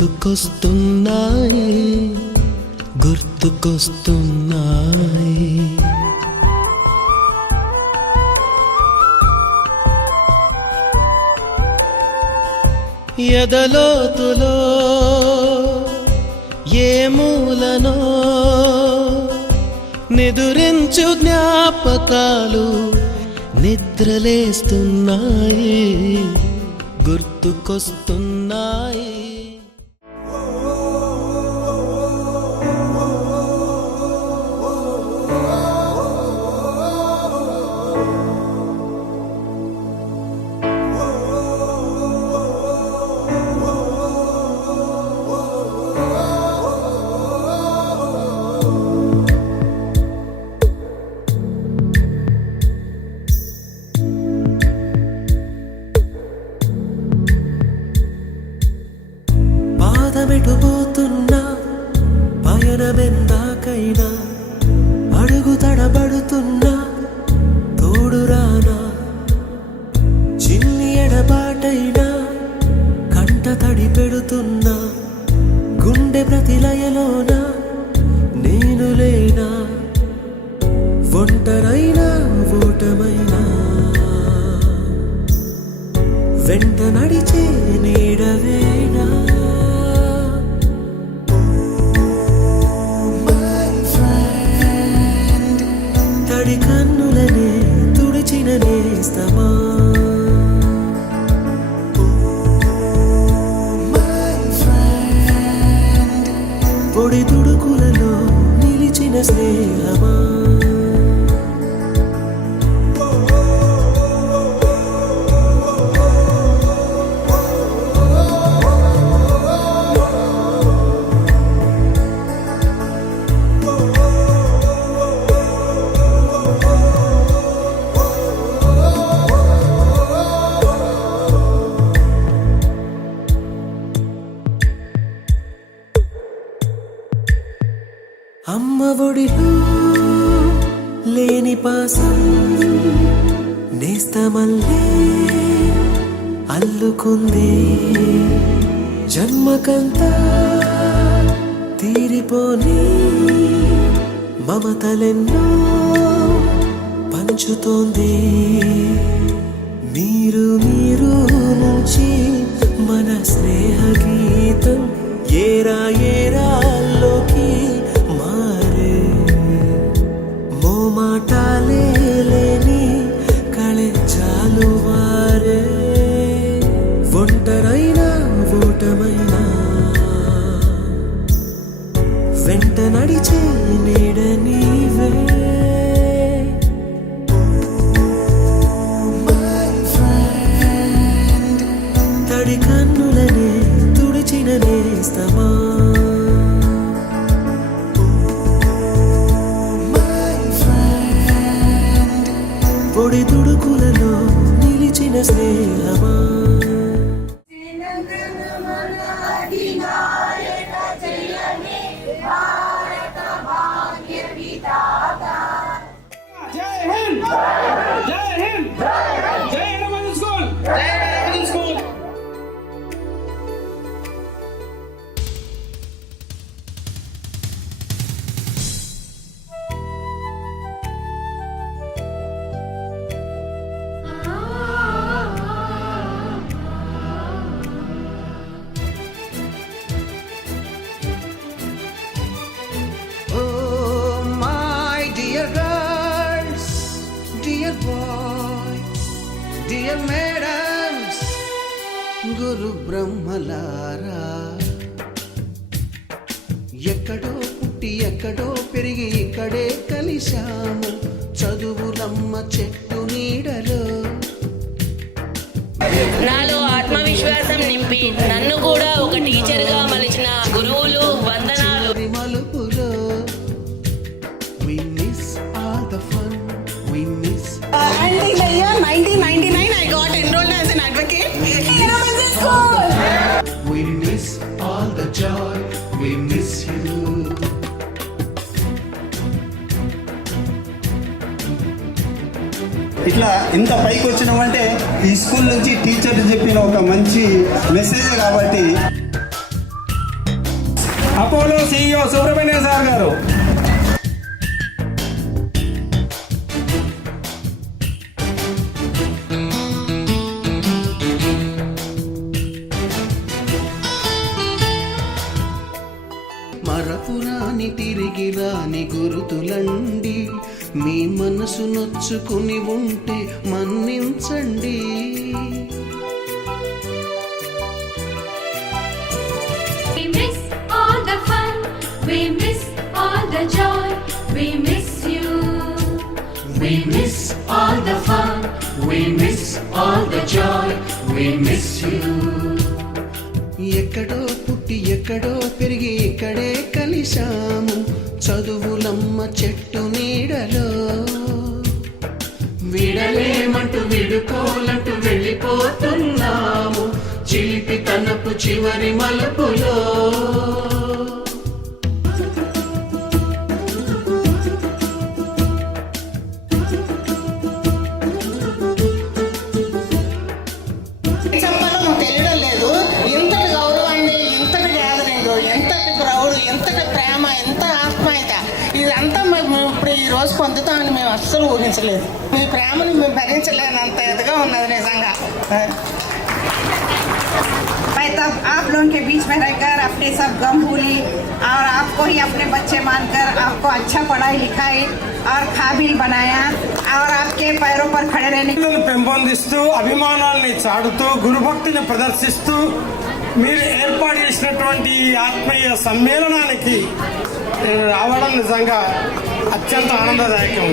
గుర్తుకొస్తున్నాయి గుర్తుకొస్తున్నాయి. ఎదలోతులో ఏ మూలనో నిదురించు జ్ఞాపకాలు నిద్రలేస్తున్నాయి గుర్తుకొస్తున్నాయి. పాదమెటుపోతున్నా పయనమెందాకైనా అడుగు తడబడుతున్నా తోడురానా, చిన్ని ఎడబాటైనా కంట తడి పెడుతున్నా గుండె ప్రతిలయలోన నేను లేనా, ఒంటరైనా ఓటమైనా వెంట నడిచే నీడవేనా. తడి కన్నులనే తుడిచిన నేస్తమా, పొడి తుడుకులలో నిలిచిన స్నేహమా. అమ్మ ఒడిలో లేని పాసం నేస్తమల్లే అల్లుకుంది, జన్మకంతా తీరిపోని మమతలెన్నో పంచుతోంది. మీరు మీరు నుంచి మన స్నేహ గీతం ఏరా ఏరాల్లోకి మారే, మోమాటాలే లేని కళెచ్చాలు వారే, ఒంటరైనా ఓటమైనా వెంట నడిచే నీడ నీవే. తడి కన్నులనే తుడిచిన నేస్తమా, పొడి తుడుకులలో నిలిచిన స్నేహమా. జై హింద్ జై హింద్ జై హనుమాన్ స్కూల్ జై హనుమాన్ స్కూల్. Dear madams, గురు బ్రహ్మలారా, ఎక్కడో పుట్టి ఎక్కడో పెరిగి ఇక్కడే కలిశాము చదువులమ్మ చెట్టు నీడలో. నాలో ఆత్మవిశ్వాసం నింపి నన్ను కూడా ఒక టీచర్గా మలిచిన గురువులు వందనాలు. మలుపులో we miss all the fun, we miss And in the year 1999, I got enrolled as an advocate in Hiramanjan School. we miss all the joy, we miss you. ఇట్లా ఇంత పైకి వచ్చినామంటే ఈ స్కూల్ నుంచి టీచర్లు చెప్పిన ఒక మంచి మెసేజ్ కాబట్టి అపోలో CEO సుబ్రహ్మణ్య సార్ గారు. మరపురాని తిరిగి రాని గురుతులండి, మీ మనసు నొచ్చుకుని ఉంటే మన్నించండి. We miss all the fun, we miss all the joy, we miss you. We miss all the fun, we miss all the joy, we miss you. ఎక్కడో పుట్టి ఎక్కడో పెరిగి ఇక్కడే కలిశాము, చదువులమ్మ చెట్టు నీడలో. విడలేమంటూ విడుకోలంటూ వెళ్ళిపోతున్నాము, చిలిపి తనపు చివరి మలుపులో. చెప్పాలో నాకు తెలియడం లేదు. ఇంతటి గౌరవాన్ని, ఇంతటి గ్యాదరింగ్, ఎంతటి ప్రౌడ్, ఎంతటి ప్రేమ, ఎంత ఆత్మీయత, ఇదంతా మేము ఇప్పుడు ఈ రోజు పొందుతామని మేము అస్సలు ఊహించలేదు. మీ ప్రేమని మేము భరించలేనంత ఎదుగా ఉన్నది నిజంగా. मैं तब आप लोगों के बीच में रहकर अपने सब गम भूली और आपको ही अपने बच्चे मानकर आपको अच्छा पढ़ाई लिखाई और काबिल बनाया और आपके पैरों पर खड़े रहने పెంపొందిస్తూ అభిమానాల్ని చాటుతూ గురుభక్తిని ప్రదర్శిస్తూ మీరు ఏర్పాటు చేసినటువంటి ఈ ఆత్మీయ సమ్మేళనానికి రావడం నిజంగా అత్యంత ఆనందదాయకం.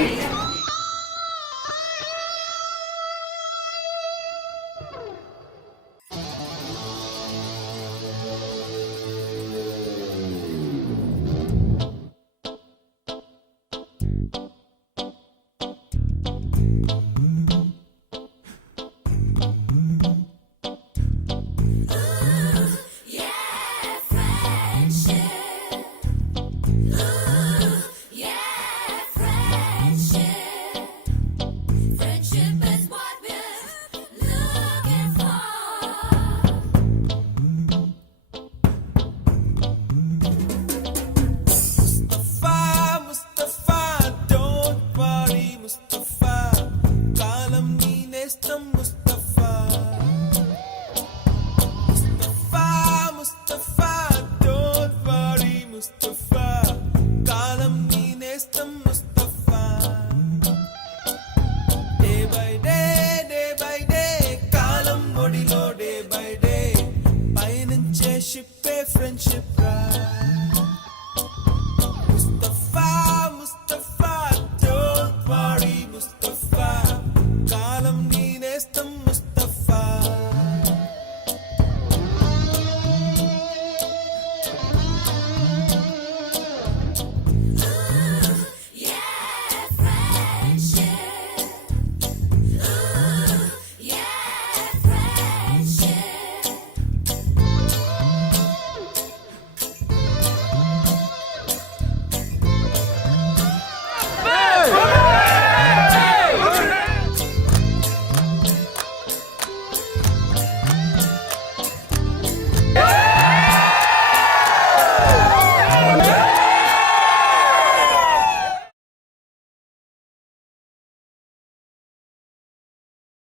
Friendship, right?